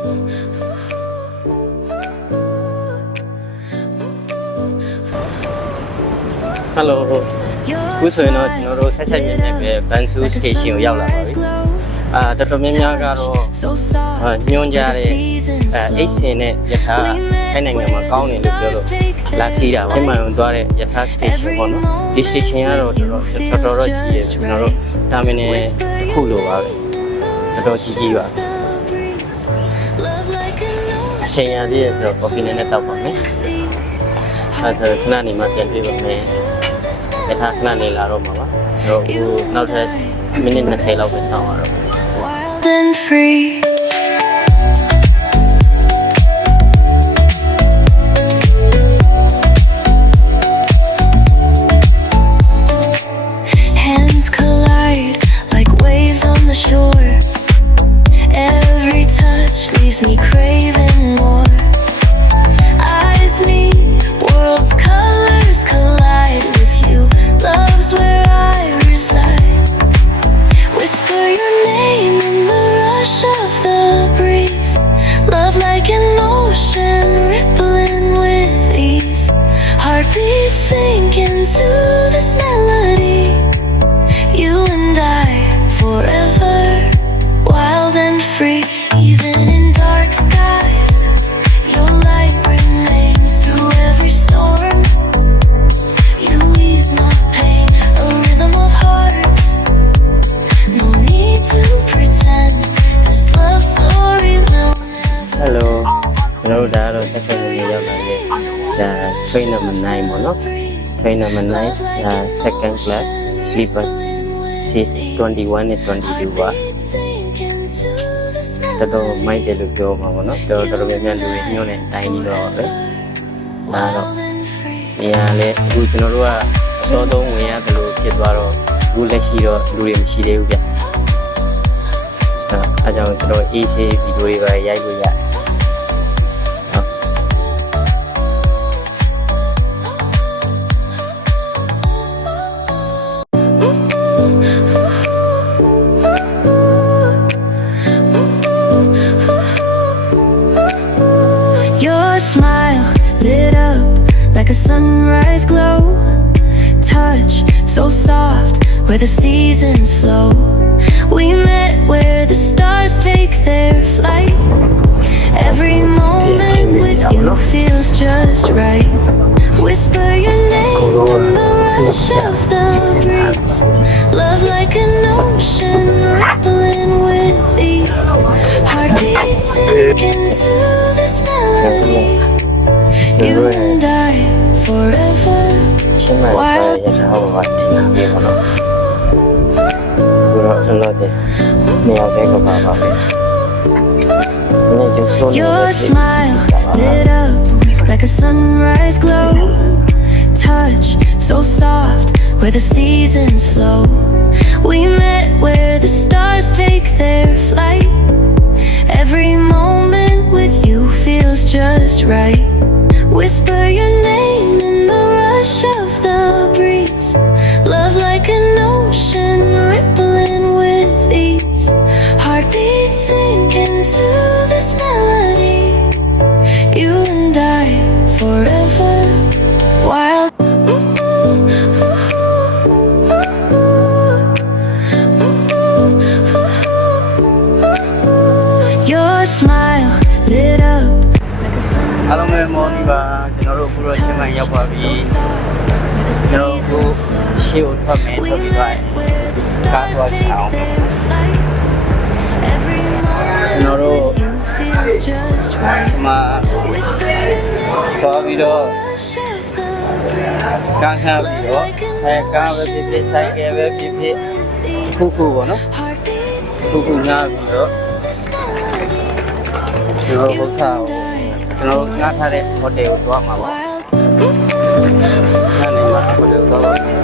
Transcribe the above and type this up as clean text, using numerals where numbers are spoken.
Hello ခုဆိုရင်တော့ကျွန်တော်တို့ဆက်ဆက်မြင်မြင်ပဲဘန်ဆူစတေရှင်ကိုရောက်လာပါပြီတော်တော်များများကတော့ညွှန်ကြတဲ့အိတ်စင်နဲ့ယထာထိုင်းနိုင်ငံမှာကောင်းတယ်လို့ပြောလို့လာစီးတာပါဒီမှာသွားတဲ့ယထာစတေရှင်ပေါ့နော်ဒီစတေရှင်ကတော့တော်တော်ကြီးတယ်ကျွန်တော်တို့တာမင်နယ်ခုလိုပါပဲတော်ကြီးပါအချိန်ရသေးရဲ့ဆိုတော့ coffee နဲ့တောက်ပါမယ်အဲဆိုခဏနေမှပြန်ပြေးပါမယ်ယထာခဏနေလာတော့မှာပါတော့ခုနောက်ထပ်မိနစ်20လောက်ပဲစောင့်ရတော့ Wild and free Hands collide like waves on the shore Every touch leaves me craving more Eyes meet, worlds colors collide with you Love's where I reside Whisper your name in the rush of the breeze Love like an ocean rippling with ease Heartbeats sink into this melody You and I forever Wild and free Even in dark skies Your light remains through every storm You ease my pain A rhythm of hearts No need to pretend This love story will never Hello ကျွန်တော်တို့ဒါကတော့ဆက်ဆက်နေရောက်လာတဲ့ဒါ train number 9ပေါ့နော် train number 9ဒါ second class sleeper seat 21 နဲ့22ပါတော်တော်မိုက်တယ်လို့ပြောမှာပေါ့နော်တော်တော်များများလူတွေညွှန်းတဲ့အတိုင်းကြီးတော့ပဲဒါတော့နေရာလဲအခုကျွန်တော်တို့ကအစောဆုံးဝင်ရတယ်လို့ဖြစ်သွားတော့အခုလက်ရှိတော့လူတွေမရှိသေးဘူးဗျအဲကြောင့်ကျွန်တော် AC ဗီဒီယိုတွေပဲရိုက်လို့ရတယ်Your smile lit up like a sunrise glow Touch so soft where the seasons flow We met where the stars take their flight Every moment with you feels just right Whisper your name in the rush of the breeze Love like an ocean rippling with ease Heartbeats sink into this melody You and I forever ချင်းမှတော့ရထားဟောပါတင်လာပြီပေါ့နော်ကိုတော့ကျွန်တော်တဲ့နေရာပဲကပါပါပဲ Your smile lit up like a sunrise glow Touch so soft where the seasons flow We met where the stars take their flight Every moment with you feels just right Whisper your name in the rush of the breeze Love like an ocean rippling with ease Heartbeats sink into this melody You and I forever Wild Your smile lit up like a sun အားလုံးပဲမော်နီပါကျွန်တော်တို့အခုတော့ချင်းမှရောက်ပါပြီကျွန်တော်တို့ရှေ့ကိုထွက်မယ်ဆိုပြီးတော့ကားသွားချအောင်ကျွန်တော်တို့မှာသွားပြီးတော့ကားခါပြီးတော့ဆိုင်ကားပဲဖြစ်ဖြစ်ဆိုင်ကယ်ပဲဖြစ်ဖြစ်ခုပေါ့နော်ခုငါပြီးတော့ကျွန်တော်တို့ဆောက်ကျွန်တော်ငှားထားတဲ့ဟိုတယ်ကိုသွားမှာပါ။နားနေမှာဟိုတယ်ကိုသွားပါမယ်